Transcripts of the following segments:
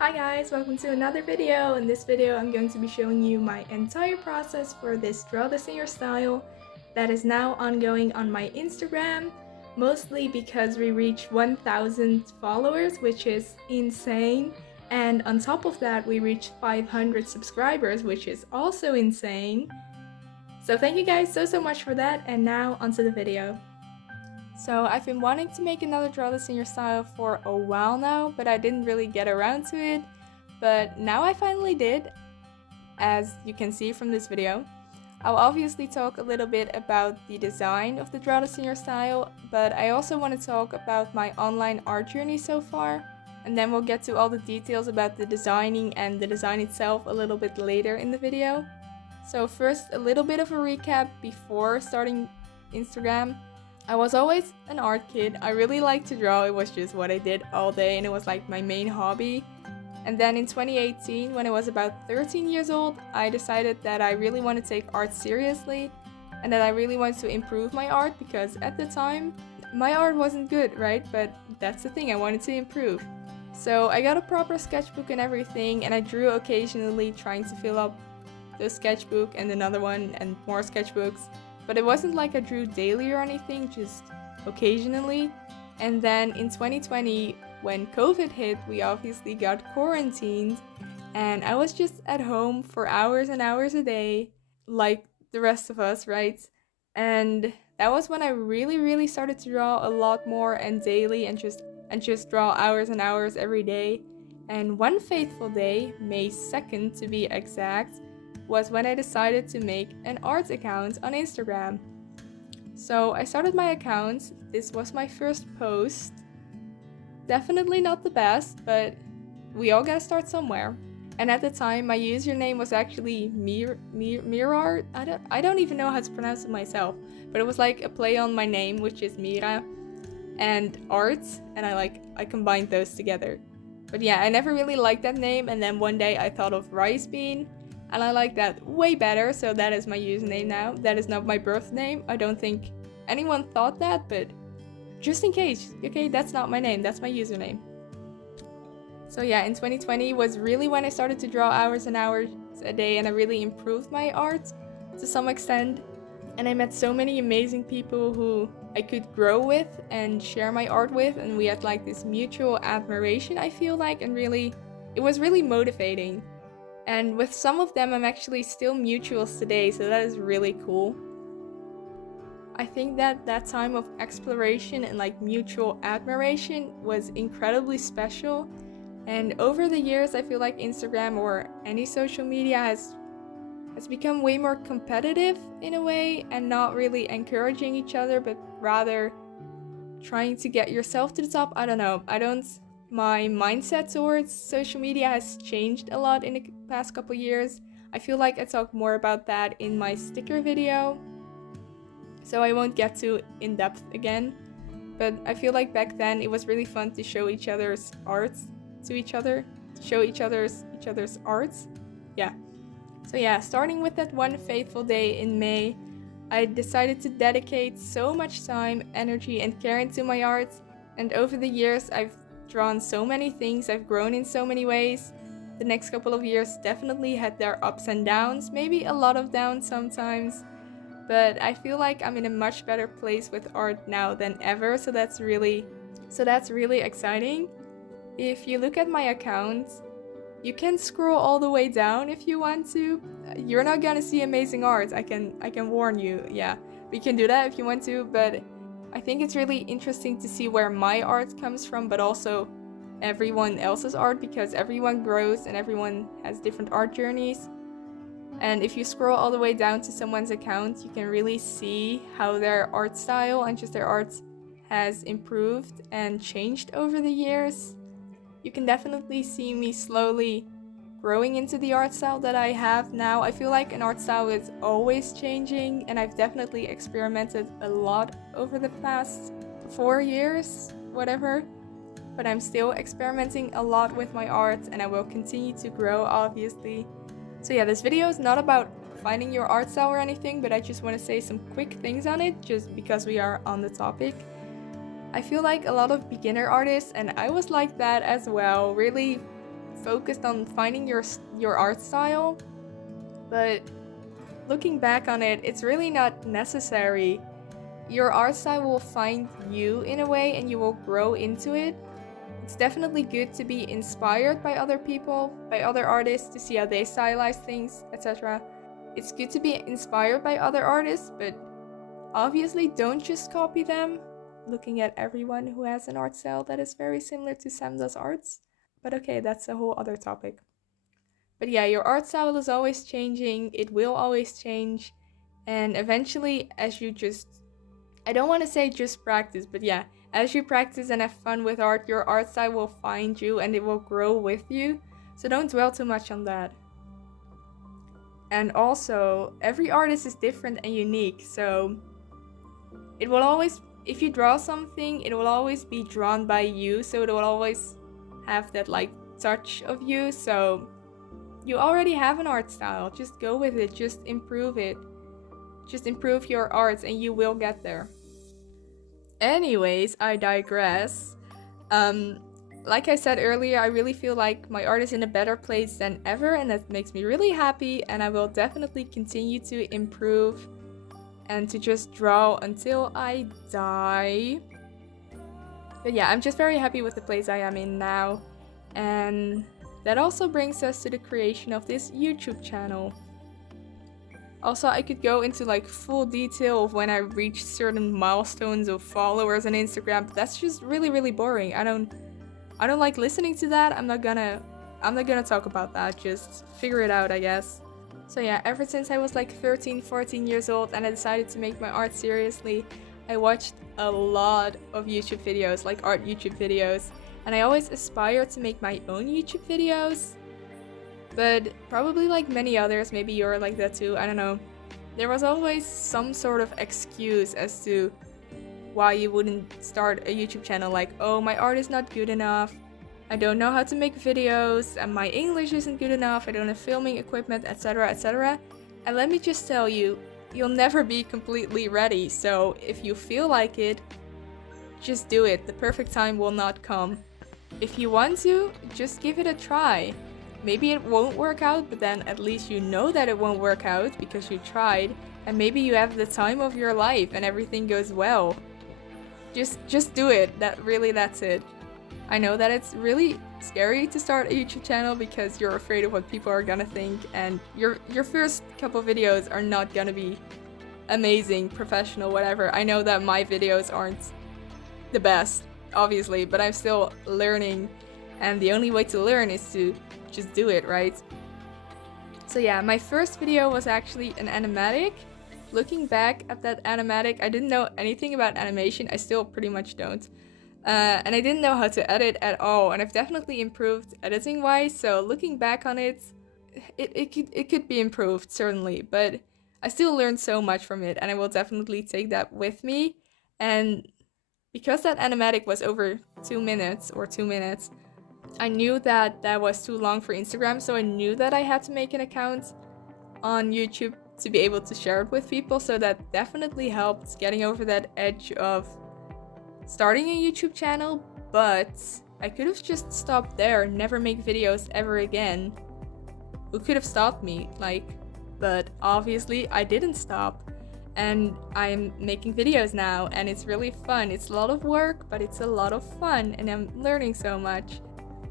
Hi guys, welcome to another video. In this video I'm going to be showing you my entire process for this Draw This in Your Style that is now ongoing on my Instagram, mostly because we reached 1,000 followers, which is insane, and on top of that we reached 500 subscribers, which is also insane. So thank you guys so much for that, and now onto the video. So I've been wanting to make another Draw This in Your Style for a while now, but I didn't really get around to it. But now I finally did, as you can see from this video. I'll obviously talk a little bit about the design of the Draw This in Your Style, but I also want to talk about my online art journey so far. And then we'll get to all the details about the designing and the design itself a little bit later in the video. So first, a little bit of a recap before starting Instagram. I was always an art kid. I really liked to draw. It was just what I did all day and it was like my main hobby. And then in 2018, when I was about 13 years old, I decided that I really want to take art seriously and that I really wanted to improve my art because at the time, my art wasn't good, right? But that's the thing, I wanted to improve. So I got a proper sketchbook and everything, and I drew occasionally, trying to fill up the sketchbook and another one and more sketchbooks. But it wasn't like I drew daily or anything, just occasionally. And then in 2020, when COVID hit, we obviously got quarantined and I was just at home for hours and hours a day, like the rest of us, right? And that was when I really started to draw a lot more and daily and just draw hours and hours every day. And one fateful day, May 2nd to be exact, was when I decided to make an art account on Instagram. So I started my account. This was my first post. Definitely not the best, but we all gotta start somewhere. And at the time, my username was actually Mirart. I don't even know how to pronounce it myself, but it was like a play on my name, which is Mira, and art, and I combined those together. But yeah, I never really liked that name, and then one day I thought of rice bean, and I like that way better, so that is my username now. That is not my birth name. I don't think anyone thought that, but just in case, okay, that's not my name, that's my username. So yeah, in 2020 was really when I started to draw hours and hours a day, and I really improved my art to some extent. And I met so many amazing people who I could grow with and share my art with, and we had like this mutual admiration, I feel like, and it was really motivating. And with some of them, I'm actually still mutuals today, so that is really cool. I think that time of exploration and like mutual admiration was incredibly special. And over the years, I feel like Instagram or any social media has become way more competitive in a way, and not really encouraging each other, but rather trying to get yourself to the top. I don't know. My mindset towards social media has changed a lot in the past couple years. I feel like I talk more about that in my sticker video, so I won't get too in depth again. But I feel like back then it was really fun to show each other's arts to each other, show each other's arts. Yeah. So yeah, starting with that one fateful day in May, I decided to dedicate so much time, energy, and care into my art. And over the years, I've drawn so many things, I've grown in so many ways. The next couple of years definitely had their ups and downs, maybe a lot of downs sometimes. But I feel like I'm in a much better place with art now than ever, so that's really exciting. If you look at my account, you can scroll all the way down if you want to. You're not gonna see amazing art, I can warn you. Yeah, we can do that if you want to, but I think it's really interesting to see where my art comes from, but also everyone else's art, because everyone grows and everyone has different art journeys. And if you scroll all the way down to someone's account, you can really see how their art style and just their art has improved and changed over the years. You can definitely see me slowly growing into the art style that I have now. I feel like an art style is always changing, and I've definitely experimented a lot over the past 4 years, whatever. But I'm still experimenting a lot with my art, and I will continue to grow, obviously. So yeah, this video is not about finding your art style or anything, but I just want to say some quick things on it, just because we are on the topic. I feel like a lot of beginner artists, and I was like that as well, really focused on finding your art style, but looking back on it, it's really not necessary. Your art style will find you in a way and you will grow into it. It's definitely good to be inspired by other people, by other artists, to see how they stylize things, etc. It's good to be inspired by other artists, but obviously don't just copy them. Looking at everyone who has an art style that is very similar to Samda's arts. But okay, that's a whole other topic. But yeah, your art style is always changing, it will always change, and eventually as you I don't want to say just practice, but yeah, as you practice and have fun with art, your art style will find you and it will grow with you, so don't dwell too much on that. And also, every artist is different and unique, so it will always, if you draw something, it will always be drawn by you, so it will always have that like touch of you. So you already have an art style, just go with it, just improve it. Just improve your art and you will get there. Anyways, I digress. Like I said earlier, I really feel like my art is in a better place than ever, and that makes me really happy, and I will definitely continue to improve and to just draw until I die. But yeah, I'm just very happy with the place I am in now, and that also brings us to the creation of this YouTube channel. Also, I could go into like full detail of when I reached certain milestones of followers on Instagram, but that's just really boring. I don't like listening to that. I'm not gonna talk about that. Just figure it out, I guess. So yeah, ever since I was like 13, 14 years old and I decided to make my art seriously, I watched a lot of YouTube videos, like art YouTube videos, and I always aspired to make my own YouTube videos. But probably like many others, maybe you're like that too, I don't know. There was always some sort of excuse as to why you wouldn't start a YouTube channel, like, oh, my art is not good enough, I don't know how to make videos, and my English isn't good enough, I don't have filming equipment, etc, etc. And let me just tell you, you'll never be completely ready, so if you feel like it, just do it. The perfect time will not come. If you want to, just give it a try. Maybe it won't work out, but then at least you know that it won't work out because you tried, and maybe you have the time of your life and everything goes well. Just do it. That's it. I know that it's really scary to start a YouTube channel because you're afraid of what people are gonna think, and your first couple videos are not gonna be amazing, professional, whatever. I know that my videos aren't the best, obviously, but I'm still learning, and the only way to learn is to just do it, right? So yeah, my first video was actually an animatic. Looking back at that animatic, I didn't know anything about animation. I still pretty much don't. And I didn't know how to edit at all, and I've definitely improved editing wise, so looking back on it, it could be improved, certainly, but I still learned so much from it, and I will definitely take that with me. And because that animatic was over 2 minutes, I knew that that was too long for Instagram, so I knew that I had to make an account on YouTube to be able to share it with people, so that definitely helped getting over that edge of starting a YouTube channel. But I could have just stopped there, never make videos ever again. Who could have stopped me? But obviously I didn't stop, and I'm making videos now, and it's really fun. It's a lot of work, but it's a lot of fun, and I'm learning so much.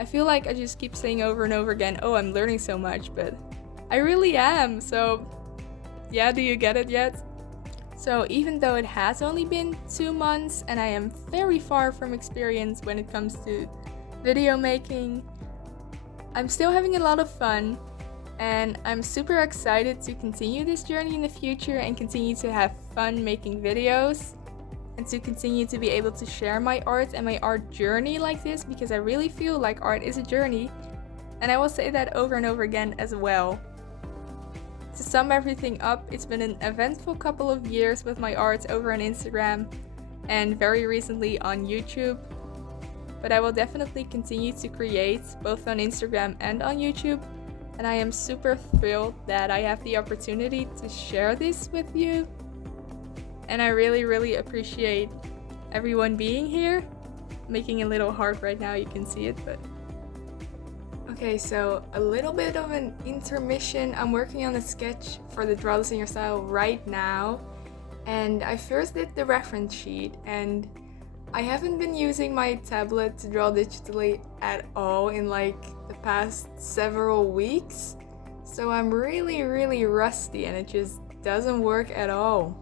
I feel like I just keep saying over and over again, oh, I'm learning so much, but I really am, so yeah, do you get it yet? So even though it has only been 2 months and I am very far from experience when it comes to video making, I'm still having a lot of fun, and I'm super excited to continue this journey in the future and continue to have fun making videos, and to continue to be able to share my art and my art journey like this, because I really feel like art is a journey, and I will say that over and over again as well. To sum everything up, it's been an eventful couple of years with my art over on Instagram and very recently on YouTube, but I will definitely continue to create both on Instagram and on YouTube, and I am super thrilled that I have the opportunity to share this with you. And I really appreciate everyone being here. I'm making a little heart right now, you can see it, but Okay, so a little bit of an intermission. I'm working on a sketch for the Draw the Singer style right now, and I first did the reference sheet, and I haven't been using my tablet to draw digitally at all in like the past several weeks, so I'm really rusty and it just doesn't work at all.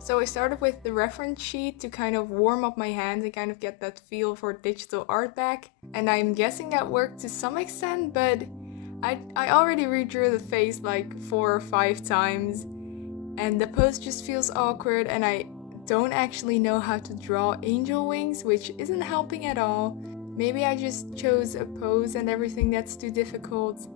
So I started with the reference sheet to kind of warm up my hands and kind of get that feel for digital art back. And I'm guessing that worked to some extent, but I already redrew the face like 4 or 5 times. And the pose just feels awkward, and I don't actually know how to draw angel wings, which isn't helping at all. Maybe I just chose a pose and everything that's too difficult,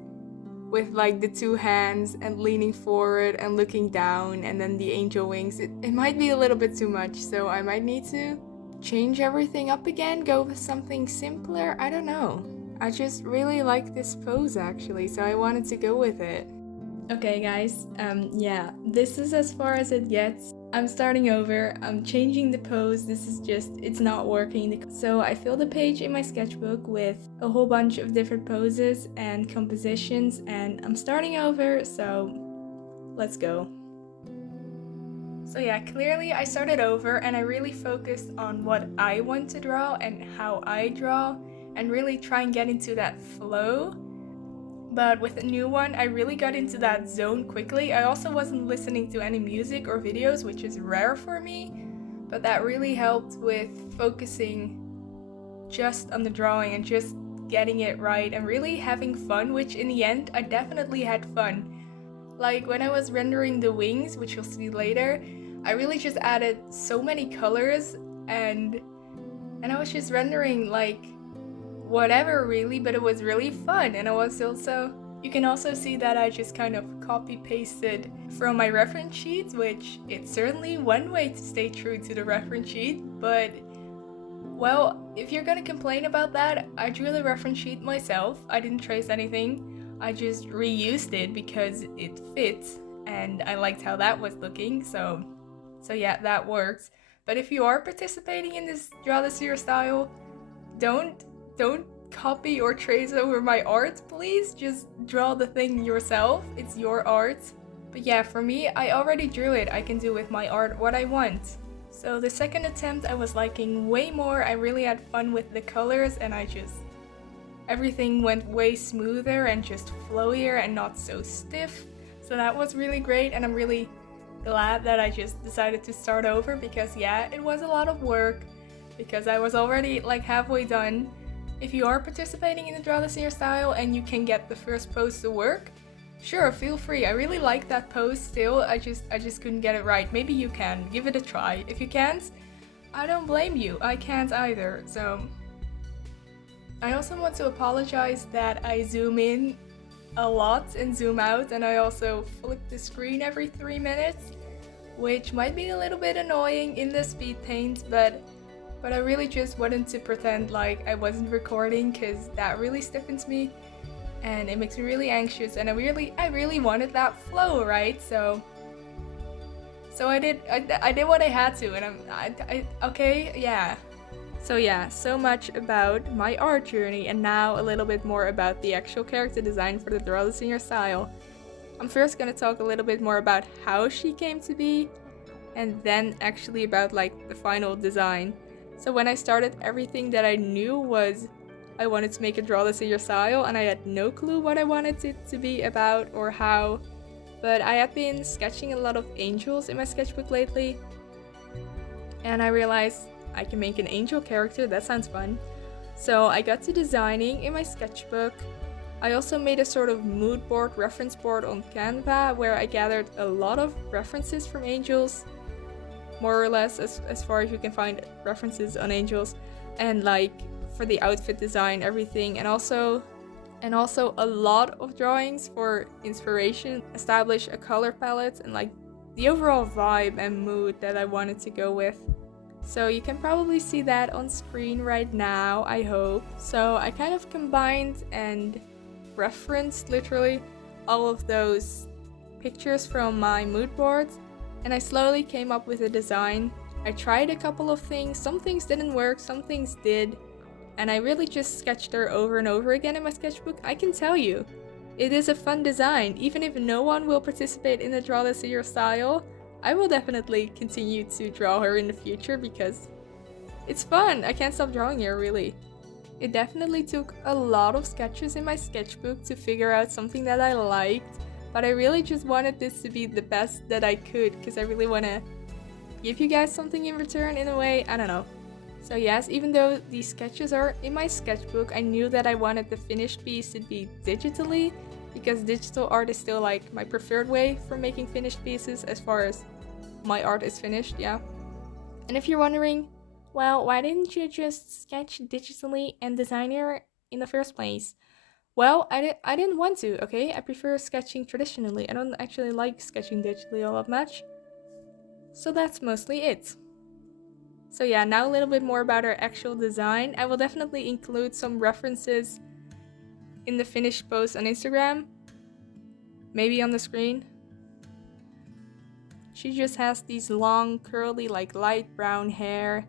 with like the 2 hands and leaning forward and looking down and then the angel wings. It might be a little bit too much, so I might need to change everything up again, go with something simpler. I don't know. I just really like this pose actually, so I wanted to go with it. Okay guys, yeah, this is as far as it gets. I'm starting over, I'm changing the pose, it's not working. So I filled a page in my sketchbook with a whole bunch of different poses and compositions, and I'm starting over, so let's go. So yeah, clearly I started over and I really focused on what I want to draw and how I draw, and really try and get into that flow. But with the new one, I really got into that zone quickly. I also wasn't listening to any music or videos, which is rare for me, but that really helped with focusing just on the drawing and just getting it right and really having fun, which in the end, I definitely had fun. Like when I was rendering the wings, which you'll see later, I really just added so many colors and I was just rendering like whatever really, but it was really fun. And you can also see that I just kind of copy pasted from my reference sheets, which it's certainly one way to stay true to the reference sheet, but well, if you're gonna complain about that, I drew the reference sheet myself. I didn't trace anything, I just reused it because it fits and I liked how that was looking, so yeah, that works. But if you are participating in this Draw This Year style, don't copy or trace over my art, please. Just draw the thing yourself. It's your art. But yeah, for me, I already drew it. I can do with my art what I want. So the second attempt I was liking way more. I really had fun with the colors and everything went way smoother and just flowier and not so stiff. So that was really great, and I'm really glad that I just decided to start over because yeah, it was a lot of work because I was already like halfway done. If you are participating in the Draw This Year style and you can get the first pose to work, sure, feel free. I really like that pose still. I just couldn't get it right. Maybe you can. Give it a try. If you can't, I don't blame you. I can't either. So I also want to apologize that I zoom in a lot and zoom out, and I also flip the screen every 3 minutes, which might be a little bit annoying in the speed paint, but I really just wanted to pretend like I wasn't recording because that really stiffens me and it makes me really anxious, and I really wanted that flow, right? So I did what I had to, and okay, yeah. So yeah, so much about my art journey, and now a little bit more about the actual character design for the Draw the Singer style. I'm first gonna talk a little bit more about how she came to be, and then actually about like the final design. So when I started, everything that I knew was I wanted to make a Draw the Singer style, and I had no clue what I wanted it to be about or how. But I have been sketching a lot of angels in my sketchbook lately, and I realized I can make an angel character. That sounds fun. So I got to designing in my sketchbook. I also made a sort of mood board, reference board on Canva where I gathered a lot of references from angels, more or less as far as you can find references on angels, and like for the outfit design, everything, and also a lot of drawings for inspiration, establish a color palette and like the overall vibe and mood that I wanted to go with. So you can probably see that on screen right now, I hope. So I kind of combined and referenced literally all of those pictures from my mood boards, and I slowly came up with a design. I tried a couple of things, some things didn't work, some things did, and I really just sketched her over and over again in my sketchbook, I can tell you, it is a fun design. Even if no one will participate in the Draw This in Your Style, I will definitely continue to draw her in the future because it's fun. I can't stop drawing her, really. It definitely took a lot of sketches in my sketchbook to figure out something that I liked, but I really just wanted this to be the best that I could because I really want to give you guys something in return in a way. I don't know. So yes, even though these sketches are in my sketchbook, I knew that I wanted the finished piece to be digitally because digital art is still like my preferred way for making finished pieces as far as my art is finished, yeah. And if you're wondering, well, why didn't you just sketch digitally and design her in the first place? Well, I didn't want to, okay? I prefer sketching traditionally. I don't actually like sketching digitally all that much. So that's mostly it. So yeah, now a little bit more about our actual design. I will definitely include some references in the finished post on Instagram. Maybe on the screen. She just has these long, curly, like light brown hair.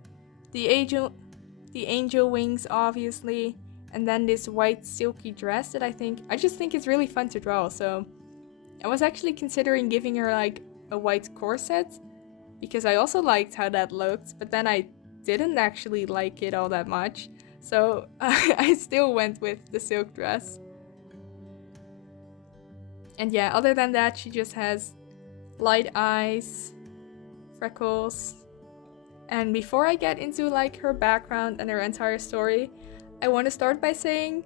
The angel wings, obviously. And then this white silky dress that I just think is really fun to draw. So I was actually considering giving her like a white corset because I also liked how that looked, but then I didn't actually like it all that much. So I still went with the silk dress. And yeah, other than that, she just has light eyes, freckles. And before I get into like her background and her entire story, I want to start by saying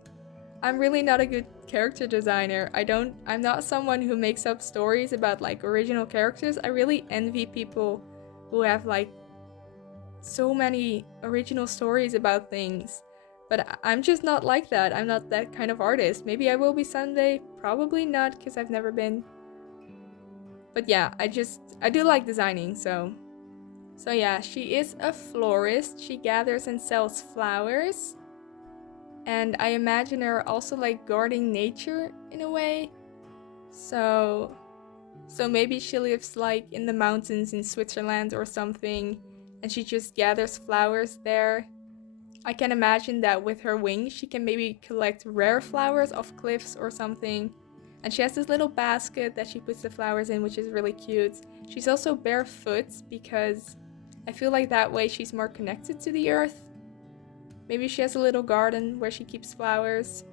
I'm really not a good character designer. I'm not someone who makes up stories about like original characters. I really envy people who have like so many original stories about things. But I'm just not like that. I'm not that kind of artist. Maybe I will be someday. Probably not, because I've never been. But yeah, I do like designing, so yeah, she is a florist. She gathers and sells flowers. And I imagine her also like guarding nature in a way. So maybe she lives like in the mountains in Switzerland or something, and she just gathers flowers there. I can imagine that with her wings, she can maybe collect rare flowers off cliffs or something. And she has this little basket that she puts the flowers in, which is really cute. She's also barefoot because I feel like that way she's more connected to the earth. Maybe she has a little garden where she keeps flowers.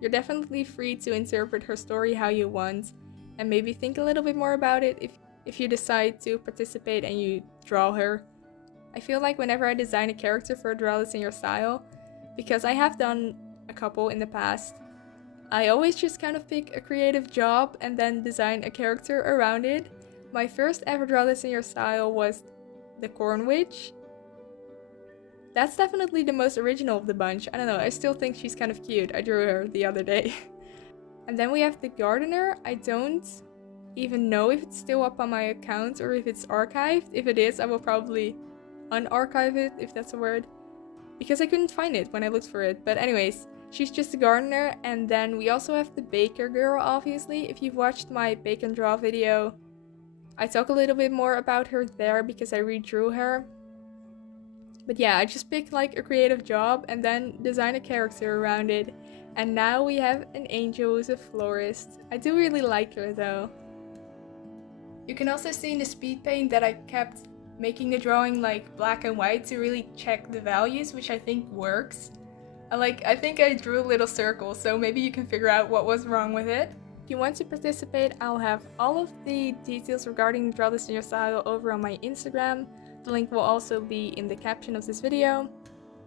You're definitely free to interpret her story how you want, and maybe think a little bit more about it if you decide to participate and you draw her. I feel like whenever I design a character for Draw This in Your Style, because I have done a couple in the past, I always just kind of pick a creative job and then design a character around it. My first ever Draw This in Your Style was the Corn Witch. That's definitely the most original of the bunch. I don't know, I still think she's kind of cute. I drew her the other day. And then we have the Gardener. I don't even know if it's still up on my account or if it's archived. If it is, I will probably unarchive it, if that's a word, because I couldn't find it when I looked for it. But anyways, she's just a gardener. And then we also have the Baker Girl, obviously. If you've watched my Bake and Draw video, I talk a little bit more about her there because I redrew her. But yeah, I just picked like a creative job and then design a character around it. And now we have an angel who's a florist. I do really like her though. You can also see in the speed paint that I kept making the drawing like black and white to really check the values, which I think works. I think I drew a little circle, so maybe you can figure out what was wrong with it. If you want to participate, I'll have all of the details regarding Draw This in Your Style over on my Instagram. The link will also be in the caption of this video.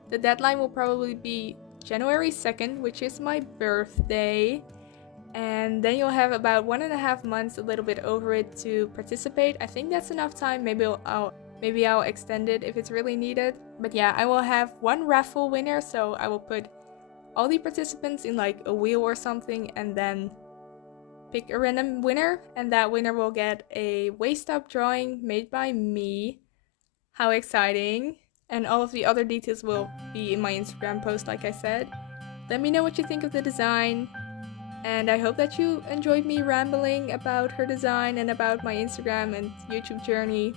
The deadline will probably be January 2nd, which is my birthday. And then you'll have about 1.5 months, a little bit over it, to participate. I think that's enough time. Maybe I'll extend it if it's really needed. But yeah, I will have one raffle winner, so I will put all the participants in like a wheel or something and then pick a random winner, and that winner will get a waist up drawing made by me. How exciting! And all of the other details will be in my Instagram post, like I said. Let me know what you think of the design. And I hope that you enjoyed me rambling about her design and about my Instagram and YouTube journey.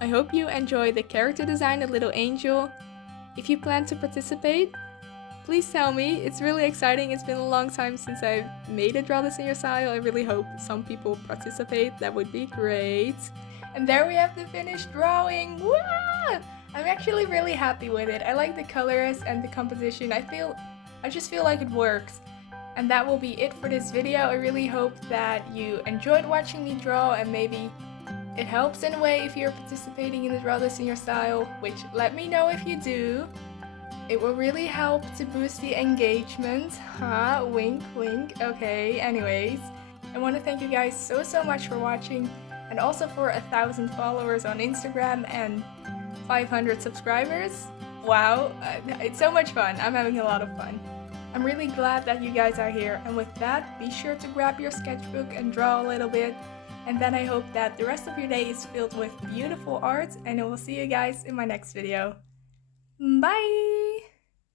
I hope you enjoy the character design, the little angel. If you plan to participate, please tell me. It's really exciting. It's been a long time since I've made a Draw This in Your Style. I really hope some people participate. That would be great. And there we have the finished drawing. Woo! I'm actually really happy with it. I like the colors and the composition. I just feel like it works. And that will be it for this video. I really hope that you enjoyed watching me draw, and maybe it helps in a way if you're participating in the Draw This in Your Style, which let me know if you do. It will really help to boost the engagement. Huh? Wink, wink. Okay, anyways. I want to thank you guys so much for watching, and also for 1,000 followers on Instagram and 500 subscribers. Wow, it's so much fun. I'm having a lot of fun. I'm really glad that you guys are here, and with that, be sure to grab your sketchbook and draw a little bit, and then I hope that the rest of your day is filled with beautiful art, and I will see you guys in my next video. Bye!